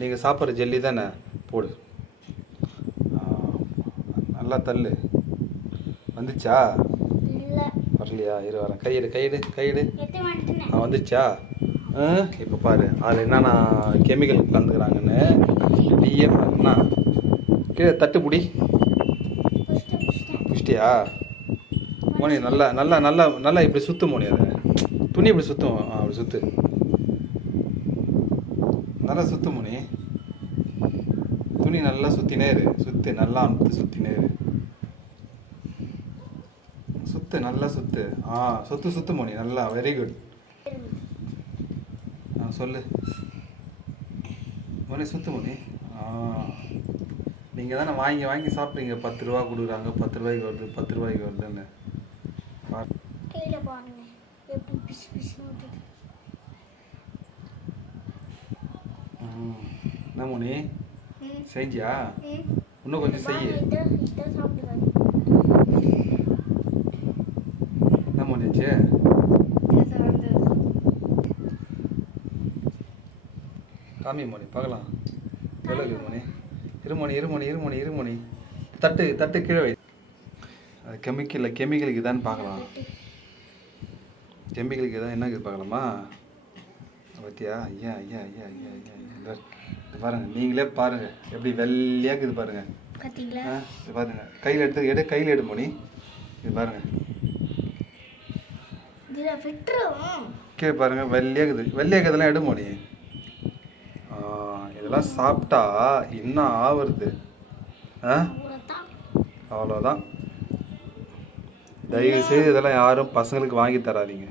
நீங்கள் சாப்பிட்ற ஜெல்லி தானே போடு. நல்லா தள்ளு. வந்துச்சா? வரலையா? இரு வரேன். கையெடு கையெடு கையெடு. வந்துச்சா? இப்போ பாரு அதில் என்னென்ன கெமிக்கல் கலந்துக்கிறாங்கன்னு நீயே பாருண்ணா. கீழே தட்டு பிடி. பிடிச்சிட்டியா? மோனி நல்லா நல்லா நல்லா நல்லா இப்படி சுற்று மோனி. அதை துணி இப்படி சுற்றும். அப்படி சுற்று. நல்லா சுற்று மோனி. துணி நல்லா சுற்றினே இரு. சுற்று நல்லா அமுத்து. சுற்றினே இரு. சுற்று நல்லா சுற்று. சுற்று சுற்று மோனி. நல்லா வெரி குட். சொல்லு மோனி. சுற்று மோனி. நீங்கள் தானே வாங்கி வாங்கி சாப்பிட்றீங்க. 10 ரூபா கொடுக்குறாங்க. 10 ரூபாய்க்கு வருது 10 ரூபாய்க்கு வருதுன்னு. என்ன மோனி செஞ்சியா? இன்னும் கொஞ்சம் செய்ய. என்ன மோனிச்சு? காமி மோனி பார்க்கலாம். எவ்வளோ இருக்குது மோனி? இருமோனி இருமோனி இருமோனி இருமோனி. தட்டு தட்டு கீழே வை. அது கெமிக்கலுக்கு தான் பார்க்கலாம். கெமிக்கலுக்கு தான் என்ன இருக்குது பார்க்கலாமா? பார்த்தியா? ஐயா ஐயா ஐயா ஐயா ஐயா ஐயா. இது பாருங்கள். நீங்களே பாருங்கள் எப்படி வெள்ளையாக இருக்குது பாருங்கள். இது பாருங்கள். கையில் எடுத்து கையில் எடு மோனி. இது பாருங்கள். கீழே பாருங்கள் வெள்ளையாக இருக்குது. வெள்ளையாக இருக்கிறதெல்லாம் எடு மோனி. இதெல்லாம் சாப்பிட்டா என்ன ஆகுறது? அவ்வளோதான். தயவு செய்து இதெல்லாம் யாரும் பசங்களுக்கு வாங்கி தராதீங்க.